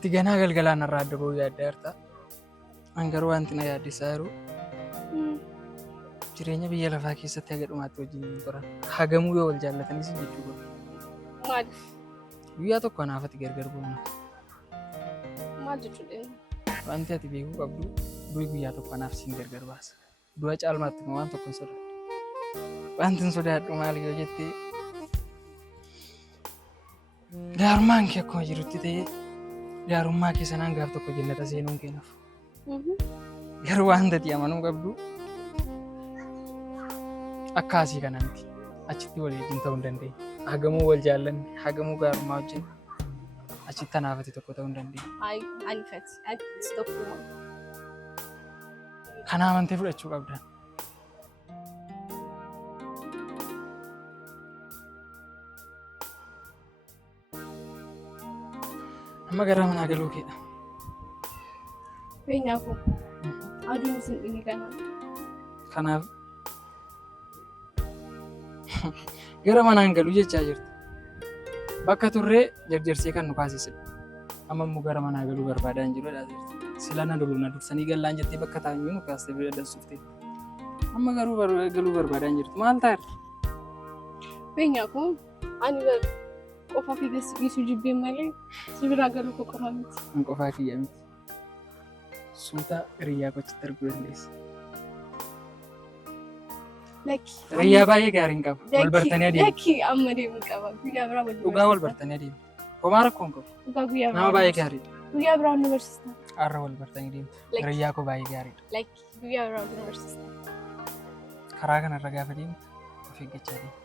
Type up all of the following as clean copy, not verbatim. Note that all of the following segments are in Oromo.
ati ganaa galgalaan irraa adda ba'uu yaadda jirta. An garuu wanti na yaaddisaa jiru jireenya biyya lafaa keessatti haga dhumaatti wajjin hin turan. Hagamuu yoo wal jaallatanis jechuudha. Maaliif? Guyyaa tokko anaaf ati gargar buuna. Maal jechuudha? Wanti ati beekuu qabdu du'i guyyaa tokko anaaf siin gargar baasa. Du'a caalmaatti waan tokko hin sodaadhu. Wanti hin sodaadhu maal yoo jettee gaarummaan kee akkuma jirutti ta'ee gaarummaa kee sanaan gaaf tokko jannata seenuun keenyaaf. Garuu wanta ati amanuu qabdu akkaasii kanatti achitti wal wajjin ta'uu hin dandeenye. Hagamuu wal jaallanne, hagamuu gaarummaa wajjin achitti anaafati tokko ta'uu hin dandeenye. Ati tokko. Kana amantee fudhachuu qabda. Amma gara manaa galuu keedha. Beenyaafuu aduun sin dhini Kanaaf gara manaan galuu jechaa jirti. Bakka turree jarjarsee kan nu kaasisedha. Amma immoo gara manaa galuu barbaadaa hin jirudha jirti. Sila na dursanii gallaan jettee bakka taa'anii nu kaastee bira dansuuftee. Amma garuu galuu barbaadaa hin jirti. Maal ta'a? Beenyaafuu ani qofaa fi geessisu jibbeen malee sibiraa galuu koo qofa miti. An qofaa kiyya miti. Suuta hiriyaa gochitti arguu dandeessa. Hiriyaa baay'ee gaarii hin qabu. Wal bartanii adeemu. Lakki amma deemu qaba. Guyyaa biraa wal dhugaa wal bartanii adeemu. Homaa rakkoo hin qabu. Dhugaa guyyaa biraa. Nama baay'ee gaariidha. Guyyaa biraa nu barsiista. Har'a wal bartanii deemtu. Hiriyaa koo baay'ee gaariidha. Lakki guyyaa biraa nu barsiista. Karaa kanarra gaafa deemtu of eeggachaa deemu.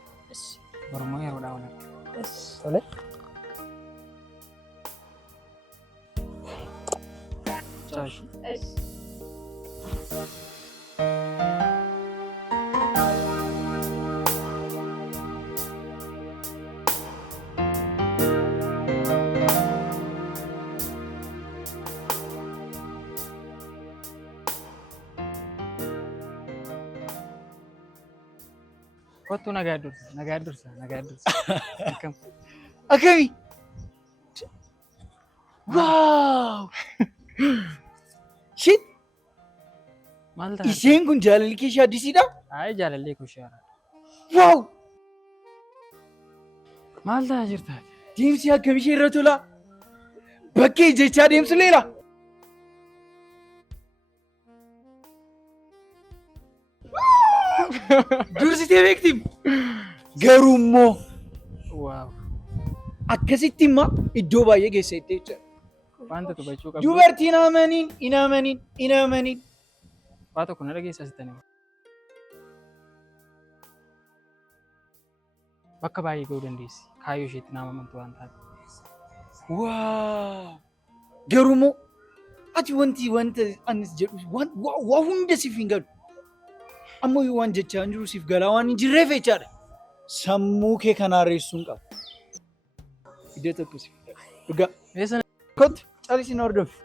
Oromoo yeroodhaa wal argina. Tole. Kottu nagaa dursa. Akami? Wow! Shit! Maal ta'a? Isheen kun jaalalli kee ishee addisiidha? Ayi jaalallee koo ishee haara. Wow! Maal ta'a jirta? Deemsi akkam ishee irra tola? Bakkee jechaa deemsu leela? Dursitee beekti? Garuu immoo Waaw. akkasitti immoo iddoo baay'ee geessa jettee jechuudha. Wanta tubachuu qabdu. Dubartiin hin amaniin. Waa tokko na dhageessaa sittanii. Bakka baay'ee ga'uu dandeessi. Kaayyoo isheetti nama amantu waan taate. Waaw! Garuu immoo ati wanta anis jedhu waa hunda siif hin galu. Amma waan jechaa hin jiru siif galaa waan hin jirreef jechaadha. Sammuu kee kanaa reessuun qaba. Iddoo tokko siif dhugaa. Kottu calisiin hordofi.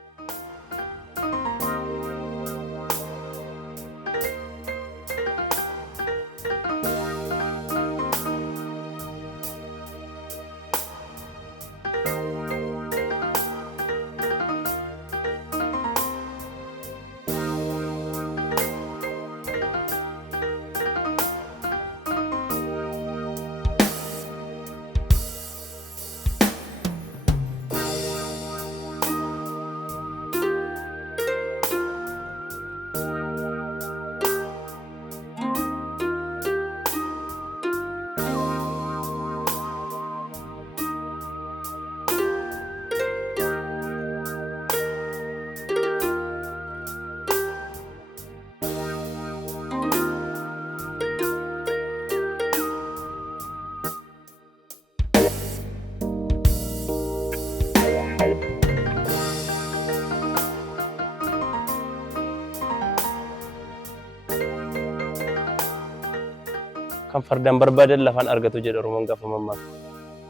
Kan fardaan barbaadan lafaan argatu jedha Oromoon gaafa mammaaksa.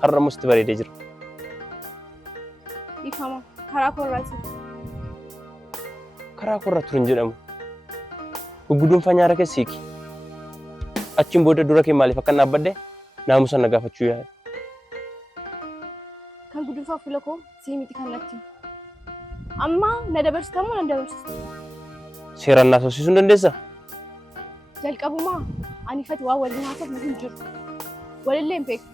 Har'a musti bareedee jira. Ifama karaa korraati. Karaa korra turin jedhamu. Gugguduunfaa nyaara keessiiki. Achiin booda dura kee maaliif akka naabbadde naamusa na gaafachuu yaada. Kan gudunfaa fuula koo sii miti kan natti. Amma na dabarstamu na dabarstu. Seeraan naasofsiisuu hin dandeessaa? Jalqabumaa ani fati waa waliin haasofnu hin jiru. Walillee hin beeku.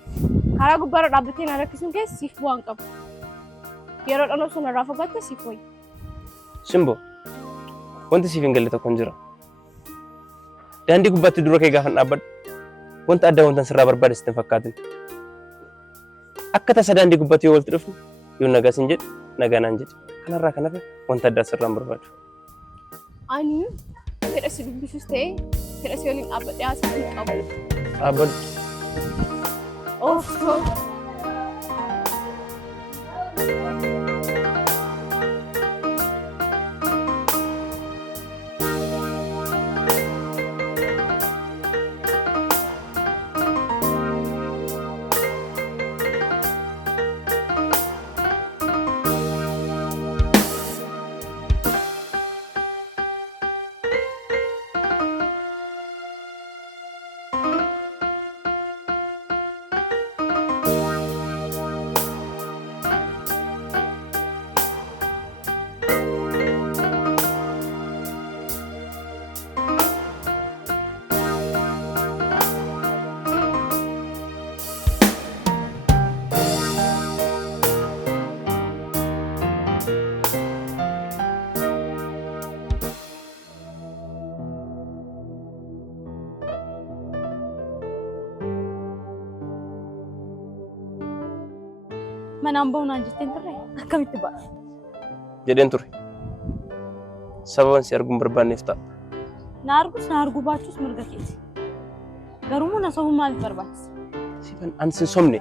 Karaa gubbaarra dhaabbattee na rakkisuun keessa siif bu'aa hin qabu. Yeroo dhanoo sun irraa fagaatte siif wayya. Simboo, wanti siif hin galle tokko hin jira. Daandii gubbaatti dura kee gaafa dhaabbadhu wanta addaa wanta sirraa barbaade sitti hin fakkaatin. Akka tasa daandii gubbaatti yoo walitti dhufnu yoo nagaa sin jedhe nagaa naan jedhe. Kanarraa kan hafe wanta addaa sirraa hin barbaadu. Ani fedha si dubbisuus ta'ee fedha si waliin dhaabbadhee haasa'uu hin qabu. Dhaabbadhu. Of too. Manaan bahuu naan jetteen turre akkamitti ba'a? Jedheen ture. Sababan si arguun barbaanneef ta'a. Na arguu baachuus mirga keeti. Garuu na sobuun maaliif barbaachisa? Sifan an sin somne.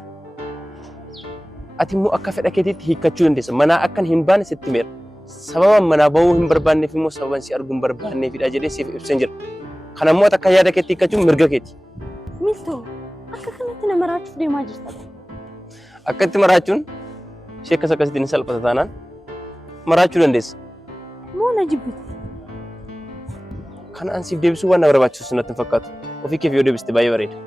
Ati immoo akka fedha keetiitti hiikkachuu dandeessa. Manaa akkan hin baane sitti meera. Sababan manaa bahuu hin barbaanneef immoo sababan si arguun barbaanneefidha jedhee siif ibseen jira. Kana immoo akka yaada keetti hiikkachuun mirga keeti. Miltoo akka kanatti na maraachuuf deemaa jirta. Akkatti maraachuun ishee akkas akkasitti ni salphata taanaan maraachuu dandeessa. Moo na jibbita? Kana an siif deebisuu waan na barbaachisu natti hin fakkaatu. Ofii keef yoo deebiste baay'ee bareeda.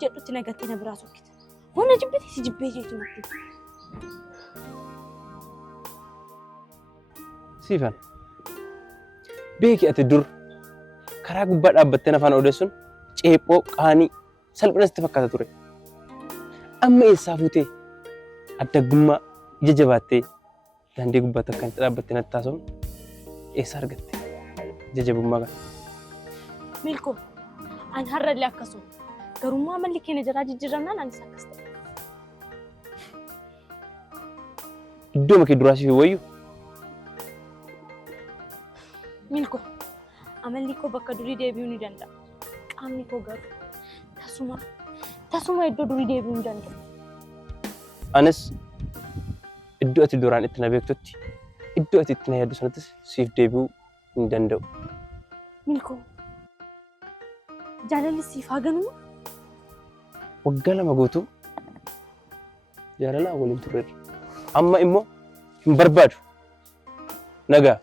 jedhutti nagattee na biraa sokkita. Hona jibbite si jibbee jechuun natti. Siifan beeki ati dur karaa gubbaa dhaabbattee afaan odeessuun ceephoo qaanii salphina sitti fakkaata ture. Amma eessaa fuutee addaggummaa ija jabaattee daandii gubbaatti akkanatti dhaabbattee natti taasifamtu eessaa argatte ija jabummaa kana? Milko an har'allee akkasuma garummaa malli keenya jiraa jijjiiramnaan anis akkas ta'e. Iddoo makee duraa siif wayyu? Milko amalli koo bakka durii deebi'uu ni danda'a. Qaamni koo garuu tasuma iddoo durii deebi'uu ni danda'a. Anis iddoo ati duraan itti na beektutti iddoo ati itti na yaaddu sanattis siif deebi'uu hin danda'u. Milko jaalalli siif haa ganuu? Waggaa 2 guutuu jaalalaa waliin turreerra. Amma immoo hin barbaadu. Nagaa.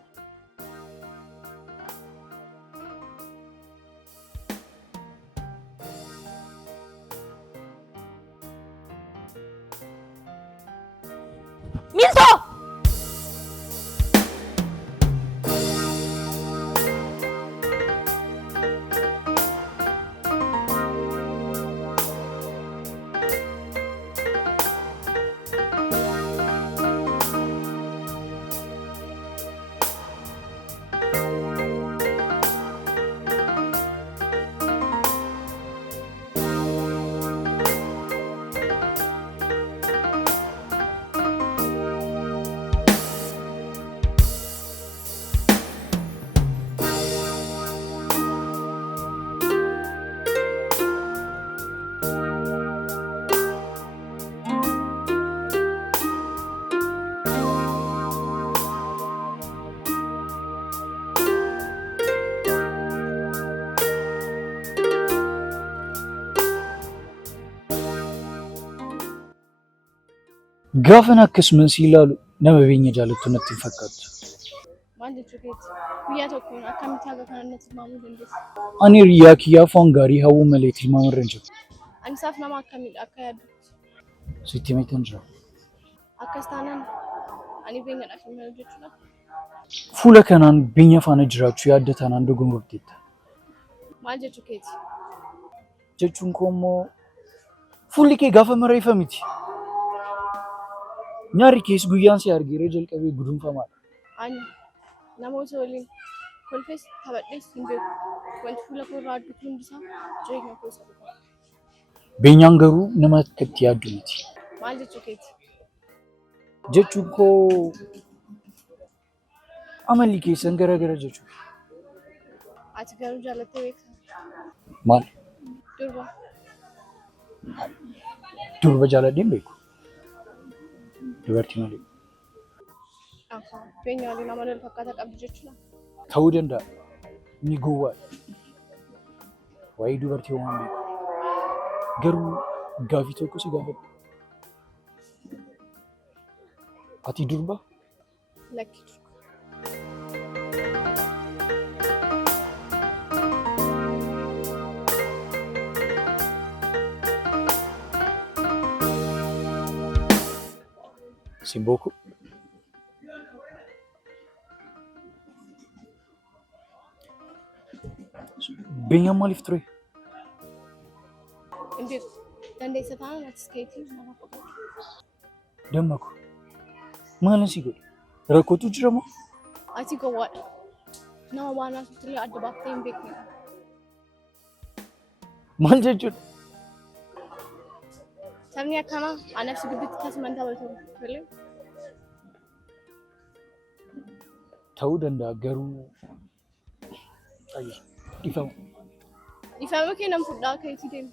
Milto! Gaafa akkasumas ilaalu nama beenya jaalattu natti hin fakkaatu. Maal jechuudha? Guyyaa tokkoon akkamitti haga kana natti himamuu dandeessa? Ani hiriyaa kiyyaaf waan gaarii hawwuu malee tilmaamarra hin jiru. Ani isaaf nama akkamiidha akka yaaddutti? Sitti meetan jira. Akkas taanaan ani beenyadhaaf hin malu jechuudha. Fuula kanaan beenya faana jiraachuu yaadda taanaan dogongorteetta. Maal jechuu keeti? Jechuun koo immoo fuulli kee gaafa mareeffa miti. Nyaarri kees guyyaan si argee jalqabee gudunfamaadha. Ani namoota waliin kolfees taphadhees hin beeku. Wanti fuula koo irraa addu hundisaa jireenya koo isa dhugaa. Beenyaan garuu nama akka itti yaaddu miti. Maal jechuu keeti? Jechuun koo amalli keessan gara jechuudha. Ati garuu jaalattee beektaa? Maal? Durba. Durba jaaladheen beeku. Dubartii malee. Beenya waliin amala wal fakkaataa qabdu jechuudha. Ta'uu danda'a. Ni gowwaadha. Waa'ee dubartii waan beeku. Garuu gaafii tokko si gaafadha. Ati durba? Lakki durba. Simbooko. Beenyaan maaliif ture? Hin beeku. Dandeessa taanaan ati iskeetii nama qofaadha. Dammaqu. Maalin si godhe? Rakkootu jira moo? Ati gowwaadha. Nama baanaa illee adda baaftee hin beekne. Maal jechuudha? Sabni akkanaa anafsi gudditti tasuman taphatu malee. Ta'uu danda'a garuu dhiifama. Dhiifama kee nan fudhaa keetii deemu.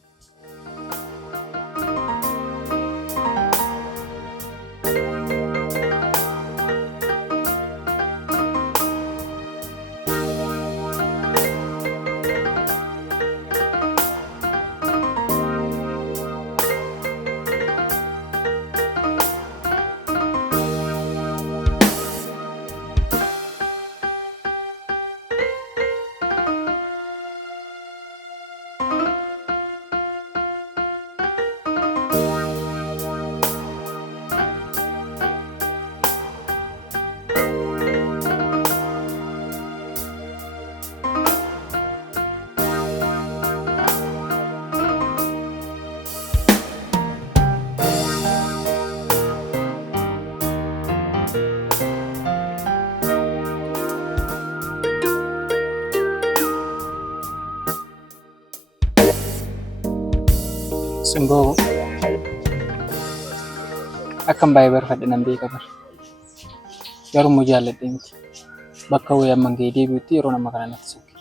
Simboo akkam baay'ee barbaadde nan beeka bar. Garuu immoo jaalladhee miti. Bakka wayii amma gahee deebi'utti yeroo nama kana natti sokke.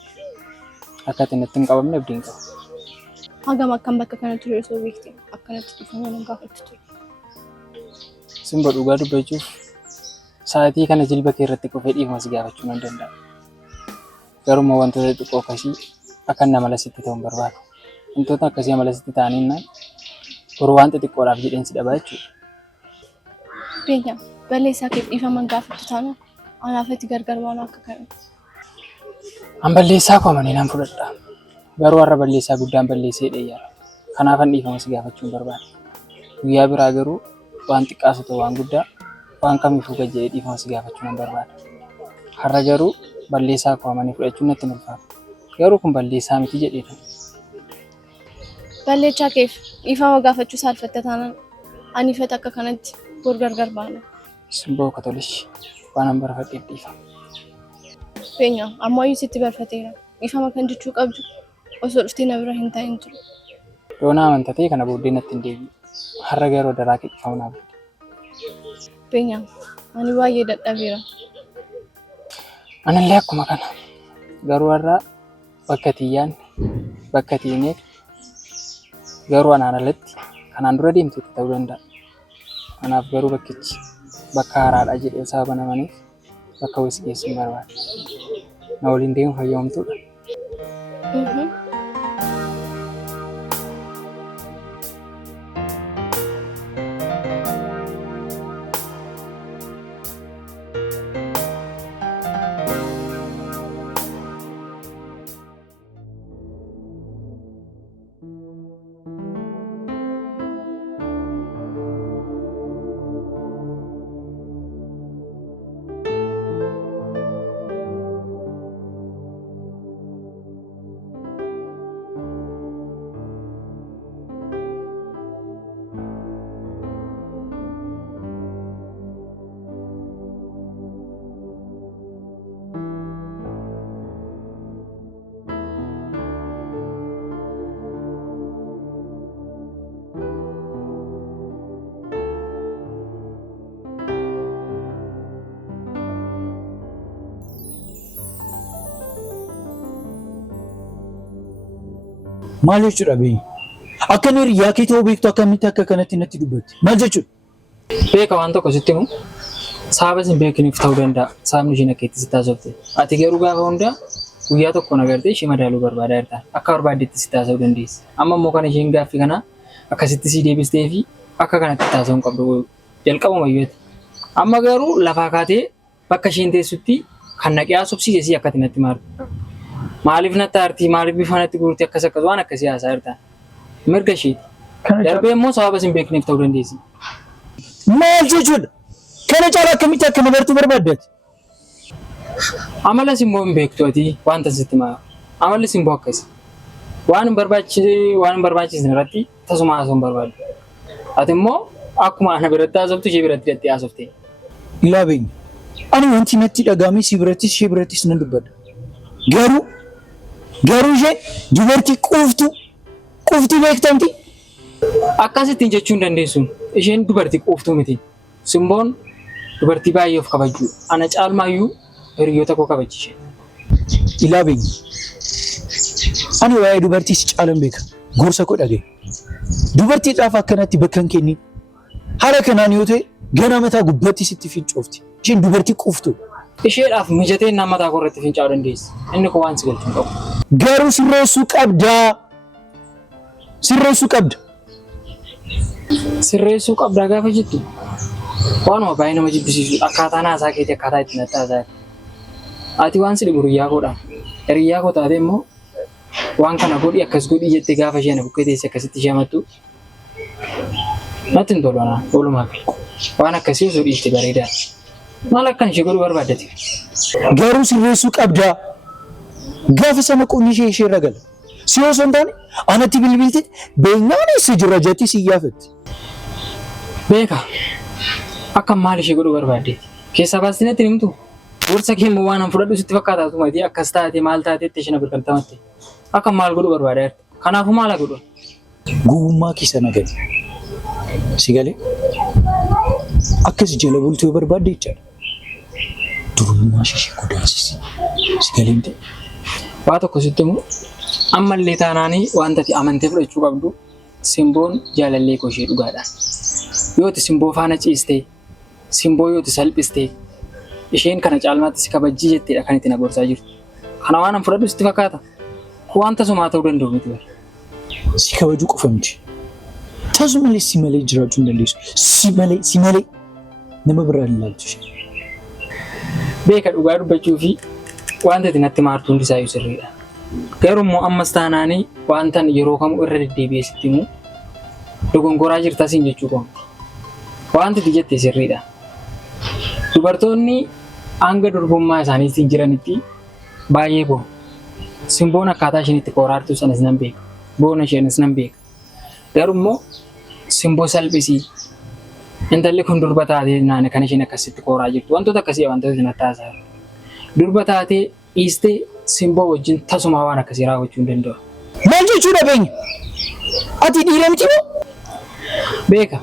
Akka ati natti hin qabamne abdiin qaba. Hagam akkam bakka kana ture osoo beekte akkanatti dhufama nan gaafatti ture. Simboo dhugaa dubbachuuf sa'aatii kana jilba kee irratti qofee dhiifama si gaafachuu nan danda'a. Garuu immoo wantoota xiqqoo akkasii akka nama lasitti ta'uun barbaadu. Wantoota akkasii amala sitti ta'aniin garuu waan xixiqqoodhaaf jedheen si dhabaa jechuudha. Beenya balleessaa keef dhiifama gaafattu taana anaaf itti gargar waan akka kana. An balleessaa koo amanee nan fudhadha. Garuu har'a balleessaa guddaan balleessee dheeyyaadha. Kanaafan dhiifama si gaafachuun barbaada. Guyyaa biraa garuu waan xiqqaasu ta'u waan guddaa waan kamiifuu gajja'ee dhiifama si gaafachuu nan barbaada. Har'a garuu balleessaa koo amanee fudhachuun natti hin ulfaatu. Garuu kun balleessaa miti jedheeta. Balleessaa keef dhiifama gaafachuu saalfatta taanaan ani fata akka kanatti bor gargar baana. Simboo katolishi waan an barfadheef dhiifama. Beenya ammayyuu sitti barfateera. Dhiifama kan jechuu qabdu osoo dhuftee na bira hin taa'in ture. Yoo na amantatee kana booddee natti hin deebi'u. Har'a garuu daraa kee dhiifama naa godhe. Beenya ani baay'ee dadhabeera. Anallee akkuma kana. Garuu har'a bakka tiyyaan bakka tiineef garuu anaan alatti kanaan dura deemtu ta'uu danda'a. Kanaaf garuu bakkichi bakka haaraadha jedhee sababa namaniif bakka wayii geessuun barbaada. Na waliin deemu fayyamtuudha. Maal jechuudha beeyni? Akka inni hiriyaa kee ta'uu beektu akkamitti akka kanatti natti dubbatti? Maal jechuudha? Beeka waan tokko sitti himu sababa isin beekiniif ta'uu danda'a. Sababni isheen akka itti si taasifte. Ati garuu gaafa hundaa guyyaa tokko nagartee ishee madaaluu barbaadaa jirta. Akka barbaaddetti si taasisuu dandeessi. Amma immoo kan isheen gaaffii kana akkasitti si deebistee fi akka kanatti taasisuu hin qabdu jalqabuma iyyuu. Amma garuu lafaa kaatee bakka isheen teessutti kan naqee haasofsiise si akkati natti maartu. Maaliif natti aartii maaliif bifa natti guuruutti akkas waan akkasii haasaa jirta. Mirga isheeti. Darbee immoo sababa isin beekiniif ta'uu dandeessi. Maal jechuudha? Kana caalaa akkamitti akka nagartuu barbaaddeeti? Amalas immoo hin beektu ati wanta sitti maa. Amallis immoo akkasi. Waan hin barbaachisne irratti tasuma haasoo hin barbaadu. Ati immoo akkuma ana biratti haasoftu ishee biratti hidhattee haasofte. Ilaa beekni. Ani wanti natti dhagaame si birattis ishee birattis nan dubbadha. Garuu ishee dubartii quuftuu beektamti? Akkasittiin jechuun dandeessuun isheen dubartii quuftuu miti. Simboon dubartii baay'ee of kabajju. Ana caalmaayyuu hiriyoota koo kabajjishe. Ilaa beekni. Ani waa'ee dubartii si caalan beeka. Gorsa koo dhagaye. Dubartiidhaaf akkanatti bakka hin kennin. Haala kanaan yoo ta'e gara mataa gubbaatti sitti fincoofti. Isheen dubartii quuftuu. Isheedhaaf mijatee nama mataa koo irratti fincaa'uu dandeessi. Inni koo waan si galchu hin qabu. Garuu sirreessuu qabda. Sirreessuu qabdaa gaafa jettu waanuma baay'ee nama jibbisiisu akkaataa haasaa keetii akkaataa itti natti haasaa. Ati waan si dhibu hiriyaa koodha. Hiriyaa koo taate immoo waan kana godhi akkas godhi jettee gaafa isheen bukkee teesse akkasitti ishee hamattu natti hin tolu anaa oolumaaf. Waan akkasii osoo dhiiste bareedaa. Maal akkan ishee godhuu barbaaddati? Garuu sirreessuu qabda. Gaafa sana qonni ishee irra gala. Si osoo hin taane anatti bilbilti beenyaan eessa jira jettee si iyyaafatti. Beeka akka maal ishee godhuu barbaaddeeti? Keessaa baastee natti himtu? Gorsa kee immoo waan an fudhadhu sitti fakkaataatu mati akkas taate maal taatetti isheen birqaltamatte. Akka maal godhuu barbaadaa jirta? Kanaafuu maal haa godhu? Gowwummaa keessa nagadi. Si galee? Akkas jala bultuu barbaadde jechaadha. Durummaa ishee godaasisi. Si galee miti? Waa tokko sitti himu ammallee taanaanii wanta ati amantee fudhachuu qabdu simboon jaalallee koo ishee dhugaadha. Yoo ati simboo faana ciistee simboo yoo ati salphistee isheen kana caalmaatti si kabajjii jetteedha kan itti na gorsaa jirtu. Kana waan an fudhadhu sitti fakkaata? Waan tasumaa ta'uu danda'u miti bara. Si kabajuu qofa miti. Tasumallee si malee jiraachuu hin dandeessu. Si malee nama biraa hin ilaaltu ishee. Beeka dhugaa dubbachuu fi wanta ati natti maartuu hundi isaayyuu sirriidha. Garuu immoo ammas taanaanii wantan yeroo kamuu irra deddeebi'ee sitti himu dogongoraa jirta siin jechuu qabu. Wanti ati jette sirriidha. Dubartoonni hanga durbummaa isaaniitiin jiranitti baay'ee boonu. Simboon akkaataa isheen itti kooraartu sanas nan beeka. Boona isheenis nan beeka. Garuu immoo simboo salphisii. Intalli kun durba taatee naannoo kan isheen akkasitti kooraa jirtu. Wantoota akkasii wantoota natti haasaa. Durba taatee dhiistee simboo wajjin tasumaa waan akkasii raawwachuu hin danda'u. Maal jechuudha beekni? Ati dhiira miti moo? Beeka.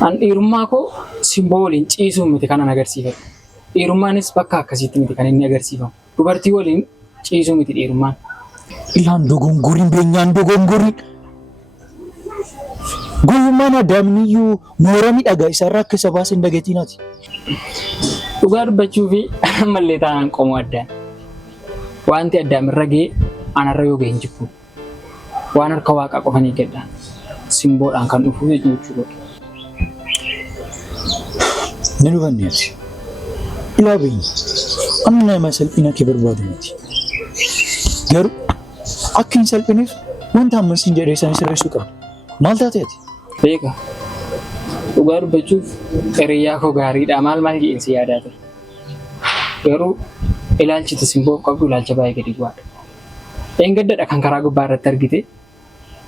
An dhiirummaa koo simboo waliin ciisuu miti kan agarsiifatu. Dhiirummaanis bakka akkasiitti miti kan inni agarsiifamu. Dubartii waliin ciisuu miti dhiirummaan. Ilaan dogongoriin beenyaan dogongoriin. Gowwummaan addaamniyyuu moora miidhagaa isaarraa akka isa baasee hin dagatinaati. Dhugaa dubbachuu fi ammallee taanaan qomoo addaan. Wanti addaamirra ga'e anarra yoo ga'e hin jibbu. Waan harka waaqaa qofan eeggadha. Simboodhaan kan dhufu jechuudha. Ni dhufanneeti. Ilaa beekni. Amma nama salphina kee barbaadu miti. Garuu akka hin salphineef wanta ammas hin jedhee isaan sirreessuu qaba. Maal taateeti? Beeka. Dhugaa dubbachuuf hiriyaa koo gaariidha. Maal jedheensi yaadaa ture. Garuu ilaalchiti simboof qabdu ilaalcha baay'ee gadi bu'aadha. Eengaddadha kan karaa gubbaa irratti argite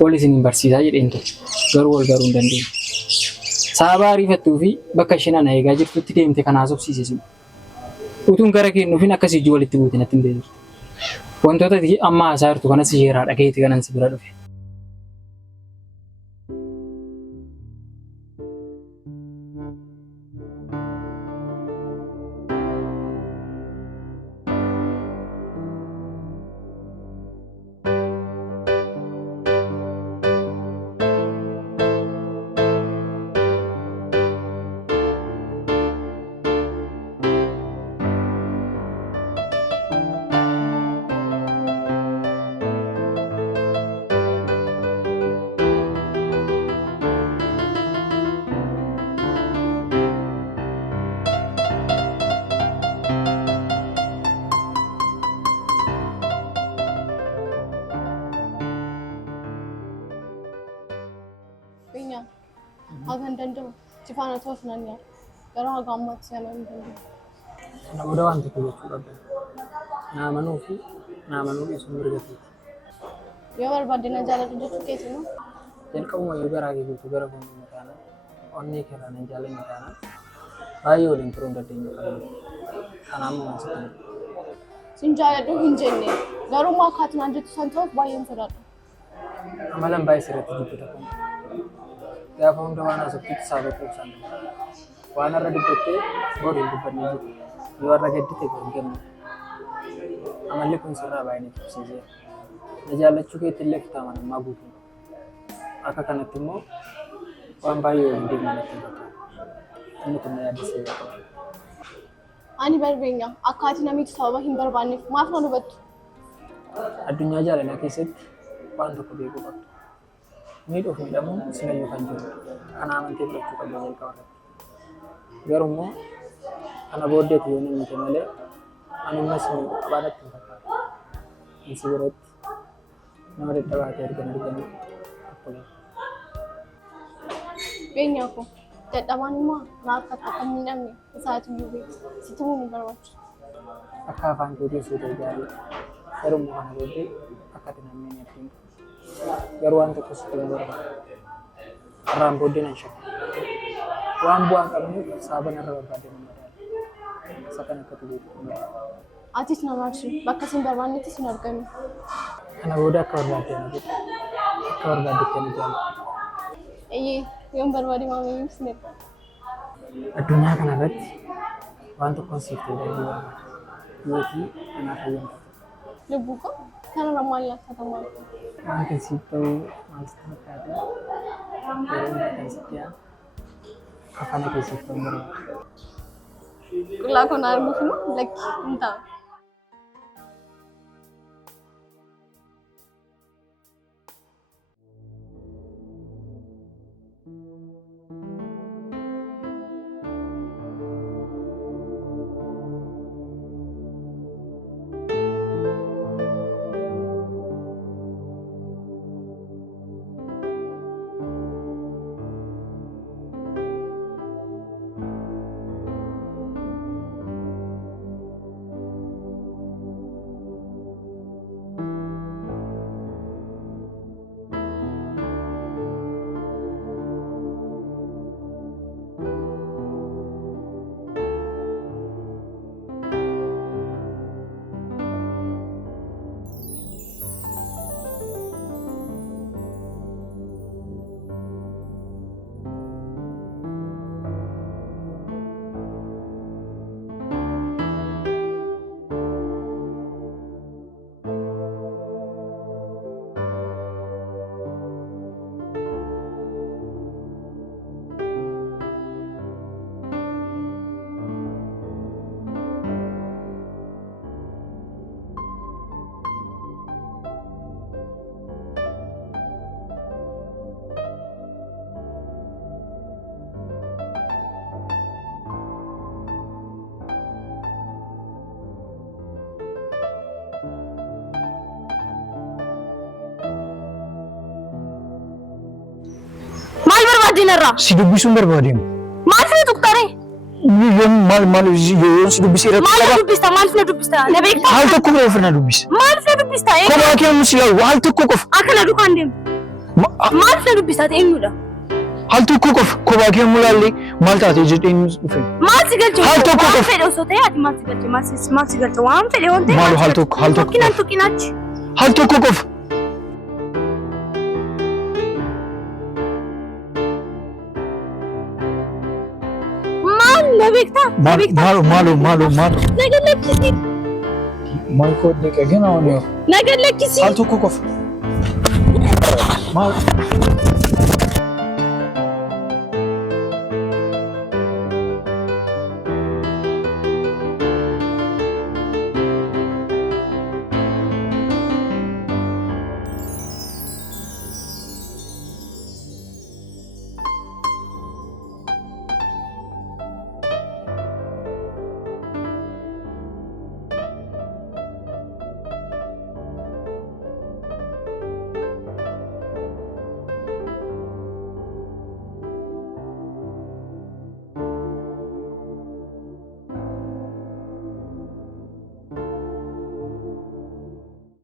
wal isiniin barsiisaa jedheen ture. Garuu wal garuu hin dandeenye. Sababa ariifattuu fi bakka isheen ana eegaa jirtutti deemte kan haasofsiise sun. Utuun gara kennuufin akkasii ijji walitti buute natti hin beeku. Wantoota amma haasaa jirtu kanas isheeraa dhageetti kanan si bira dhufe. Hagan danda'u Tifaana toofnan yaa garuu haga ammaatti nama hin danda'u. Kana booda waan tokko jechuu qabda. Naamanuu fi naamanuu dhiisuun mirgatu. Yoo barbaadde na jaalladhu jechuu keeti moo? Jalqabuma yoo garaa kee guutuu gara fuuldura taana onnee keerraa na jaalladhu taana baay'ee waliin turuu hin dandeenyu qabna. Kanaaf waan sitti Sin jaalladhu hin jenne garuu maa akkaatiin aan jettu san ta'uuf baay'een sodaadha. amalan baay'ee sirriitti dubbata kun. Gaafa hunda waan asirratti saaba quubsan. Waan irra dubbattee booduu hin dubbannee jiru. Yoo irra gaddite hin gamne. Amalli kun sirraa baay'ee ni tursiisee. Na jaallachuu keetti illee kitaaba namaa guutuu. Akka kanatti immoo waan baay'ee waliin deemaa natti fakkaata. Inni kun na yaaddisee qaba. Ani barbeenya akkaatii namichi sababa hin barbaanneef maaf na hubattu? Addunyaa jaalalaa keessatti waan tokko beekuu qabdu. Miidhuuf miidhamuun sinayyuu kan jiru. Kana amantee fudhachuu qabda jalqaba irratti. Garuu immoo kana booddeetti yoo namni ta'e malee ani immoo sinii qabaadhatti hin fakkaatu. Insi biratti nama dadhabaa ta'e arganii akkuma. Beenyaa koo dadhabaan immoo naaf akka hin miidhamne isaatiyyuu beeku. Sitti immoo hin barbaachisu. Akka afaan keetii suuta gaariidha. Garuu immoo kana booddee akka ati namni hin arginu. Garuu waan tokko sitti hin barbaadu. Irraan booddee nan shakka. Waan bu'aa qabnuuf saaba narra barbaade nama daala. Isa kan akka tubeetu. Atis nama arsu bakka sin barbaannetti sin argamu. Kana booda akka barbaadde na godhu. Akka barbaaddetti na jaalladhu. Eeyyee yoon barbaade maamii sin erga. Addunyaa kanarratti waan tokkoon siif ta'uu barbaada. Yookiin anaaf fayyadu. Lubbuu koo kanarra maal lakkatamaa? Waan kan siif ta'uu maal sitti fakkaata? Yeroo hundaa kan sitti yaa kafana keessiif ta'uu barbaada. Qullaa kun arguuf immoo lakki hin taa'u. dinarra. Si dubbisuun barbaademu. Maal fi tuqtare? Maal si dubbisee Maal dubbista? Maal fi dubbista? Na beektaa? Haal tokko qofa ofirraa dubbisa. Maal fi dubbista? Kophaa kee ammus yaa haal tokko qofa. Akkana dukaan deemu. Maal fi dubbista eenyudha? Haal tokko qofa kophaa kee mul'allee maal taatee jedhee dhufe. Maal si galche? Haal tokko qofa. Maal fedhe osoo ta'e ati maal si galche? Maal si galche? Waan fedhe waan ta'e. Maal haal tokko tuqinaachi. Haal tokko qofa. Maalo. Nagalakkisi. Maal koodde qeegina oonyo. Nagalakkisi. Haal tokko qofa. Maal.